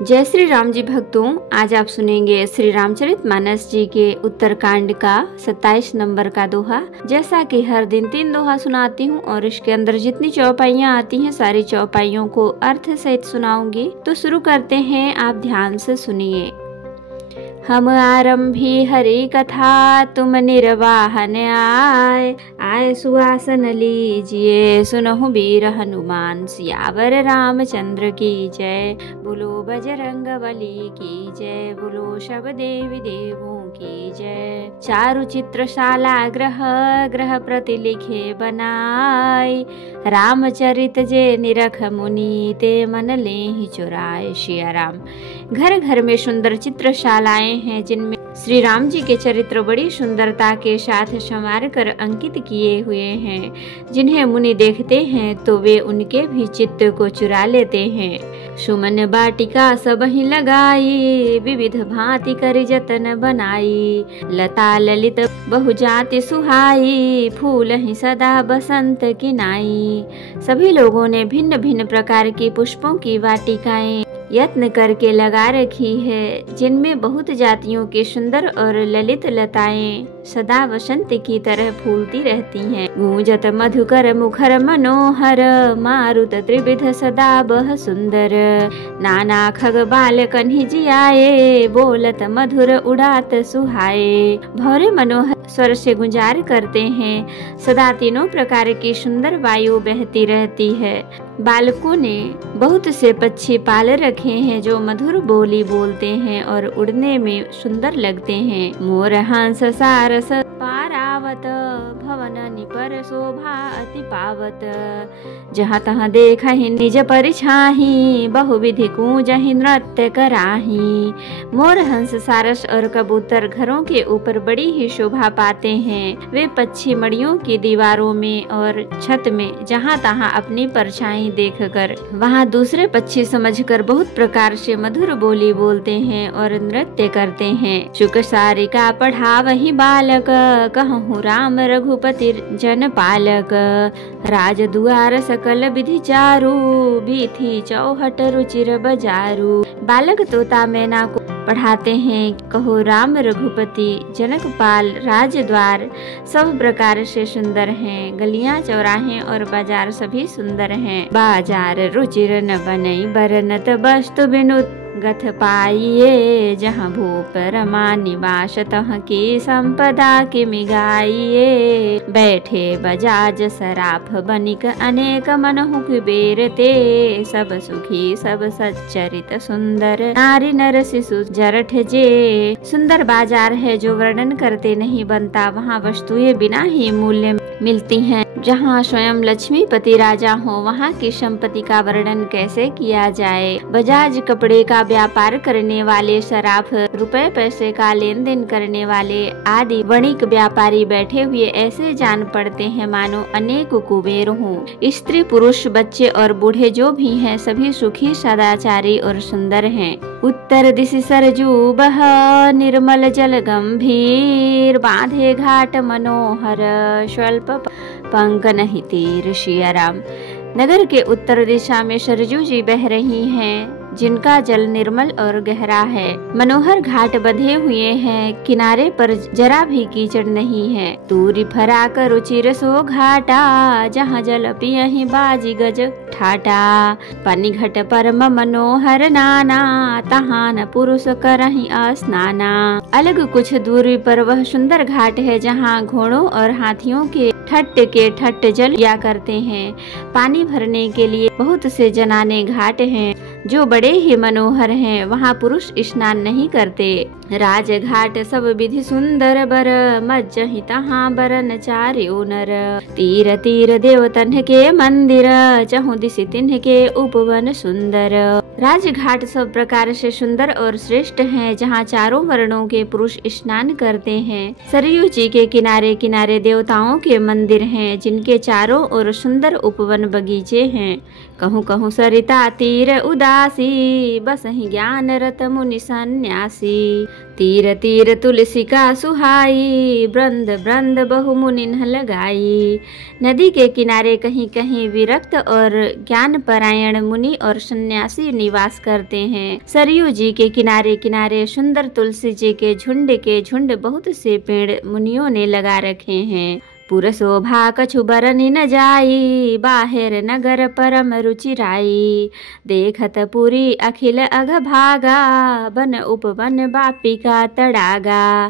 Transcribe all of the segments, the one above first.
जय श्री राम जी भक्तों, आज आप सुनेंगे श्री रामचरितमानस जी के उत्तरकांड का 27 नंबर का दोहा। जैसा कि हर दिन 3 दोहा सुनाती हूँ और इसके अंदर जितनी चौपाइयाँ आती हैं सारी चौपाइयों को अर्थ सहित सुनाऊंगी। तो शुरू करते हैं, आप ध्यान से सुनिए। हम आरंभी हरि कथा, तुम निर्वाहन आए। आए सुहासन लीजिए, सुनहु वीर हनुमान। सियावर रामचंद्र की जय। बोलो बजरंग बली की जय। बोलो सब देवी देवों की जय। चारु चित्रशाला ग्रह, ग्रह प्रति लिखे बनाए। रामचरित जे निरख मुनि, ते मन लेहि चुराए। सिया राम। घर घर में सुंदर चित्रशालाएं हैं जिनमें श्री राम जी के चरित्र बड़ी सुंदरता के साथ संवार कर अंकित किए हुए हैं। जिन्हें मुनि देखते हैं तो वे उनके भी चित्त को चुरा लेते हैं। सुमन बाटिका सब ही लगाई, विविध भांति कर जतन बनाई। लता ललित बहुजाति सुहाई, फूल ही सदा बसंत किनाई। सभी लोगों ने भिन्न भिन्न प्रकार की पुष्पों की वाटिकाएं यत्न करके लगा रखी है, जिनमें बहुत जातियों की सुंदर और ललित लताएं सदा वसंत की तरह फूलती रहती हैं। गूंजत मधुकर मुखर मनोहर, मारुत त्रिविध सदा बह सुंदर। नाना खग बाल कन्हि जियाए, बोलत मधुर उड़ात सुहाए। भौरे मनोहर स्वर से गुंजार करते हैं। सदा तीनों प्रकार की सुंदर वायु बहती रहती है। बालकों ने बहुत से पक्षी पाल रखे हैं जो मधुर बोली बोलते हैं और उड़ने में सुंदर लगते हैं। मोर हंस सारस पारावत, भवन निपर शोभा अति पावत। जहाँ तहाँ देखा ही निज परिछाही, बहुविधि कूजहि नृत्य कराही। मोर हंस सारस और कबूतर घरों के ऊपर बड़ी ही शोभा पाते हैं। वे पक्षी मड़ियों की दीवारों में और छत में जहाँ तहाँ अपनी परछाई देखकर वहाँ दूसरे पक्षी समझकर बहुत प्रकार से मधुर बोली बोलते हैं और नृत्य करते हैं। शुक सारिका पढ़ावहि बालक, कहूँ राम रघुपति जन पालक। राज दुआर सकल विधि चारु, बीथी चौहट रुचिर बजारू। बालक तोता मैना को पढ़ाते हैं। कहो राम रघुपति जनक पाल राजद्वार सब प्रकार से सुंदर हैं। गलियां चौराहे और बाजार सभी सुंदर हैं। बाजार रुचिर न बनई, बरनत वस्तु बिनु गथ पाइए। जहाँ भूप रमा निवास, तहाँ की संपदा के मिगाइए। बैठे बजाज सराफ, बनिक अनेक मनहु कुबेर ते। सब सुखी सब सच्चरित, सुंदर नारी नर शिशु जरठ जे। सुंदर बाजार है जो वर्णन करते नहीं बनता। वहाँ वस्तुएं बिना ही मूल्य मिलती हैं। जहाँ स्वयं लक्ष्मीपति राजा हो, वहाँ की संपत्ति का वर्णन कैसे किया जाए। बजाज कपड़े का व्यापार करने वाले, सराफ रुपए पैसे का लेन देन करने वाले आदि वणिक व्यापारी बैठे हुए ऐसे जान पड़ते हैं मानो अनेक कुबेर हों। स्त्री पुरुष बच्चे और बूढ़े जो भी हैं सभी सुखी सदाचारी और सुंदर हैं। उत्तर दिशि सरजू बह, निर्मल जल गंभीर। बांधे घाट मनोहर, स्वल्प पंक नहीं तीर। सिया राम। नगर के उत्तर दिशा में सरजू जी बह रही हैं, जिनका जल निर्मल और गहरा है। मनोहर घाट बंधे हुए हैं, किनारे पर जरा भी कीचड़ नहीं है। दूरी फराक रुचिर सो घाटा, जहाँ जल पियहि बाजी गज ठाटा। पानी घट परम मनोहर नाना, तहाँ न पुरुष करहि स्नाना। अलग कुछ दूरी पर वह सुंदर घाट है जहाँ घोड़ों और हाथियों के ठट्ट जल या करते हैं। पानी भरने के लिए बहुत से जनाने घाट हैं जो बड़े ही मनोहर हैं। वहाँ पुरुष स्नान नहीं करते। राज घाट सब विधि सुंदर बर, मज्जहि तहाँ बरन चार्यो नर। तीर तीर देवतन के मंदिर, चहु दिशि तिन्ह के उपवन सुंदर। राजघाट सब प्रकार से सुंदर और श्रेष्ठ हैं, जहाँ चारों वर्णों के पुरुष स्नान करते हैं। सरयू जी के किनारे किनारे देवताओं के मंदिर हैं, जिनके चारों ओर सुंदर उपवन बगीचे हैं। कहूँ कहूँ सरिता तीर उदा राशि, बसहि ज्ञान रत मुनि सन्यासी। तीर तीर तुलसी का सुहाई, ब्रंद ब्रंद बहु मुनि न लगाई। नदी के किनारे कहीं कहीं विरक्त और ज्ञान परायण मुनि और सन्यासी निवास करते हैं। सरयू जी के किनारे किनारे सुंदर तुलसी जी के झुंड बहुत से पेड़ मुनियों ने लगा रखे हैं। पुर शोभा कछु बरनि न जाई, बाहिर नगर परम रुचिराई। देखत पुरी अखिल अघ भागा, बन उपवन बापी का तड़ागा।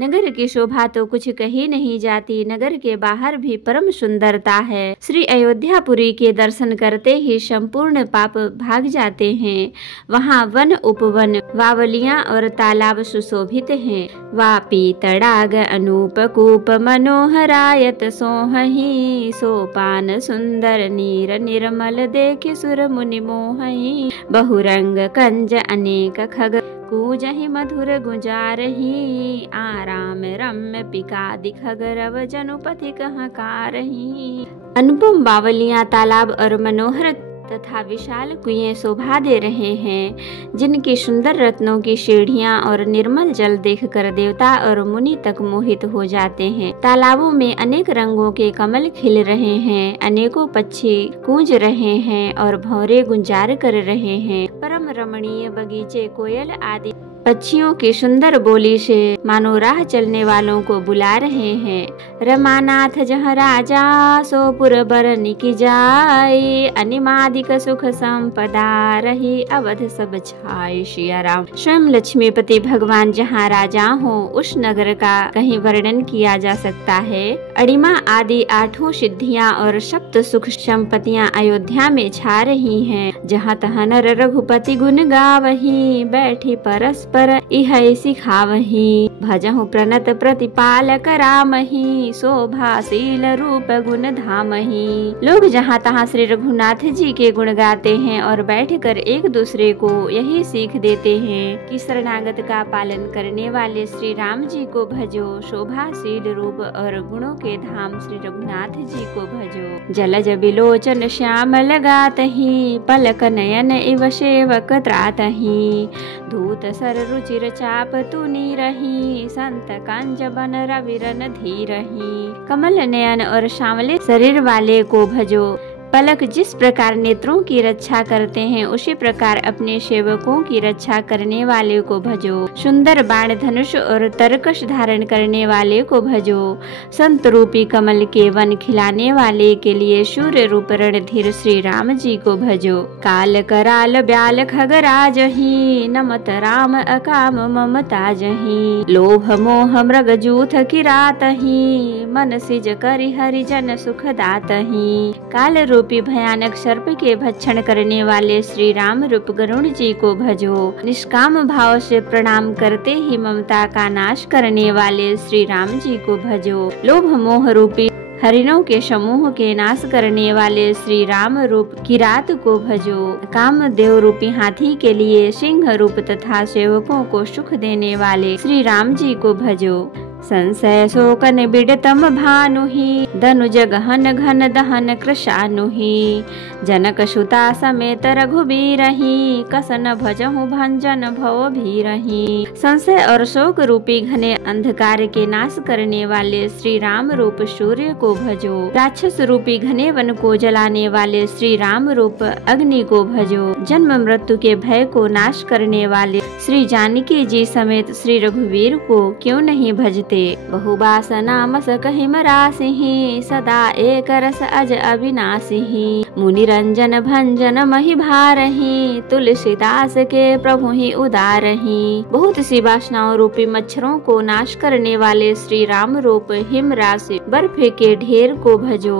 नगर की शोभा तो कुछ कही नहीं जाती, नगर के बाहर भी परम सुंदरता है। श्री अयोध्यापुरी के दर्शन करते ही संपूर्ण पाप भाग जाते हैं। वहाँ वन उपवन वावलियाँ और तालाब सुशोभित हैं। वापी तड़ाग अनूप कूप मनोहरायत सोहहि, सोपान सुंदर नीर निर्मल देखे सुर मुनि मोहहि। बहुरंग कंज अनेक खग, कूजहि मधुर गुंजारहि। आराम रम्य पिकादि खगरव जनुपति कहकारहि। अनुपम बावलियाँ तालाब और मनोहर तथा विशाल कुएं शोभा दे रहे हैं, जिनकी सुंदर रत्नों की सीढ़ियां और निर्मल जल देखकर देवता और मुनि तक मोहित हो जाते हैं। तालाबों में अनेक रंगों के कमल खिल रहे हैं, अनेकों पक्षी गूंज रहे हैं और भंवरे गुंजार कर रहे हैं। परम रमणीय बगीचे कोयल आदि पक्षियों की सुंदर बोली से मानो राह चलने वालों को बुला रहे हैं। रमानाथ जहाँ राजा, सोपुर बरनि की जाय। अनिमादिक सुख संपदा, रही अवध सब छाय। सिया राम। स्वयं लक्ष्मीपति भगवान जहाँ राजा हो, उस नगर का कहीं वर्णन किया जा सकता है। अड़िमा आदि 8 सिद्धियाँ और सप्त सुख संपत्तियाँ अयोध्या में छा रही हैं। जहाँ तहाँ नर रघुपति गुण गावही, बैठी परस्पर इहै सिखावही। भजहु प्रणत प्रतिपालक रामही, शोभाशील रूप गुण धामही। लोग जहाँ तहाँ श्री रघुनाथ जी के गुण गाते हैं और बैठकर एक दूसरे को यही सीख देते हैं कि शरणागत का पालन करने वाले श्री राम जी को भजो, शोभाशील रूप और गुणों के धाम श्री रघुनाथ जी को भजो। जलज बिलोचन श्याम लगातहि, पलक नयन इव सेवक त्रातहि। धूत सर रुचिर चाप तुनी रही, संत कंज बन रविरन धीरही। कमल नयन और श्यामले शरीर वाले को भजो। पलक जिस प्रकार नेत्रों की रक्षा करते हैं, उसी प्रकार अपने सेवकों की रक्षा करने वाले को भजो। सुंदर बाण धनुष और तरकश धारण करने वाले को भजो। संत रूपी कमल के वन खिलाने वाले के लिए सूर्य रूप रणधीर श्री राम जी को भजो। काल कराल ब्याल खगराजहि, नमत राम अकाम ममताजहि। लोभ मोह मृग जूथ किरातहि, मन सिज करि हरिजन सुख दातहि। काल रूपी भयानक सर्प के भक्षण करने वाले श्री राम रूप गरुण जी को भजो। निष्काम भाव से प्रणाम करते ही ममता का नाश करने वाले श्री राम जी को भजो। लोभ मोह रूपी हरिणों के समूह के नाश करने वाले श्री राम रूप किरात को भजो। कामदेव रूपी हाथी के लिए सिंह रूप तथा सेवकों को सुख देने वाले श्री राम जी को भजो। संशय शोकन बिडतम भानुहि, धनुज गहन घन दहन कृशानुहि। जनक सुता समेत रघुबीरहि, कसन भजहु भंजन भव भीरहि। संशय और शोक रूपी घने अंधकार के नाश करने वाले श्री राम रूप सूर्य को भजो। राक्षस रूपी घने वन को जलाने वाले श्री राम रूप अग्नि को भजो। जन्म मृत्यु के भय को नाश करने वाले श्री जानकी जी समेत श्री रघुवीर को क्यों नहीं भजते। बहुबासना मस कहिम रासिहि, सदा एक रस अज अविनाशिहि। मुनि रंजन भंजन महि भारहि, तुलसीदास के प्रभु ही उदारहि। बहुत सी वासनाओं रूपी मच्छरों को नाश करने वाले श्री राम रूप हिम राशि बर्फ के ढेर को भजो।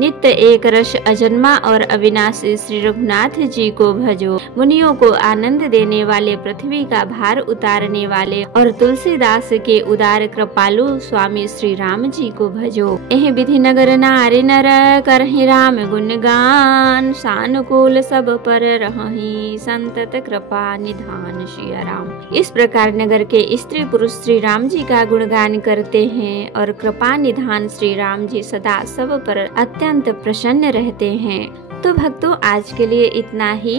नित्य एक रस अजन्मा और अविनाशी श्री रघुनाथ जी को भजो। मुनियों को आनंद देने वाले, पृथ्वी का भार उतारने वाले और तुलसीदास के उदार कृपालु स्वामी श्री राम जी को भजो। एह विधि नगर नारी नर करहि राम गुणगान, सानुकूल सब पर रहहि संतत कृपा निधान। सिया राम। इस प्रकार नगर के स्त्री पुरुष श्री राम जी का गुणगान करते हैं और कृपा निधान श्री राम जी सदा सब पर अत्यंत प्रसन्न रहते हैं। तो भक्तों, आज के लिए इतना ही।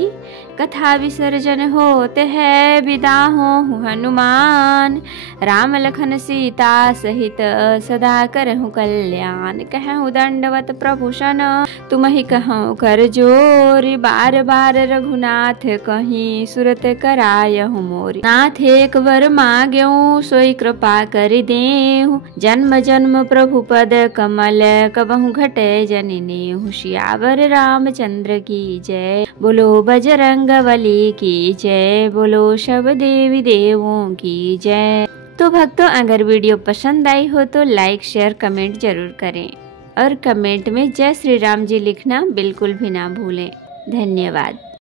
कथा विसर्जन होते है विदा हो हनुमान। राम लखन सीता सहित सदा करहु कल्याण। कहु दंडवत प्रभु सन तुम ही कहूँ कर जोरी। बार बार रघुनाथ कहीं सुरत करायहु मोरी। नाथ एक वर माग्यऊ सोई कृपा कर देहु। जन्म जन्म प्रभु पद कमल कबहु घटे जननी। सियावर रामचंद्र की जय। बोलो बजरंगबली की जय। बोलो सब देवी देवों की जय। तो भक्तों, अगर वीडियो पसंद आई हो तो लाइक शेयर कमेंट जरूर करें और कमेंट में जय श्री राम जी लिखना बिल्कुल भी ना भूलें। धन्यवाद।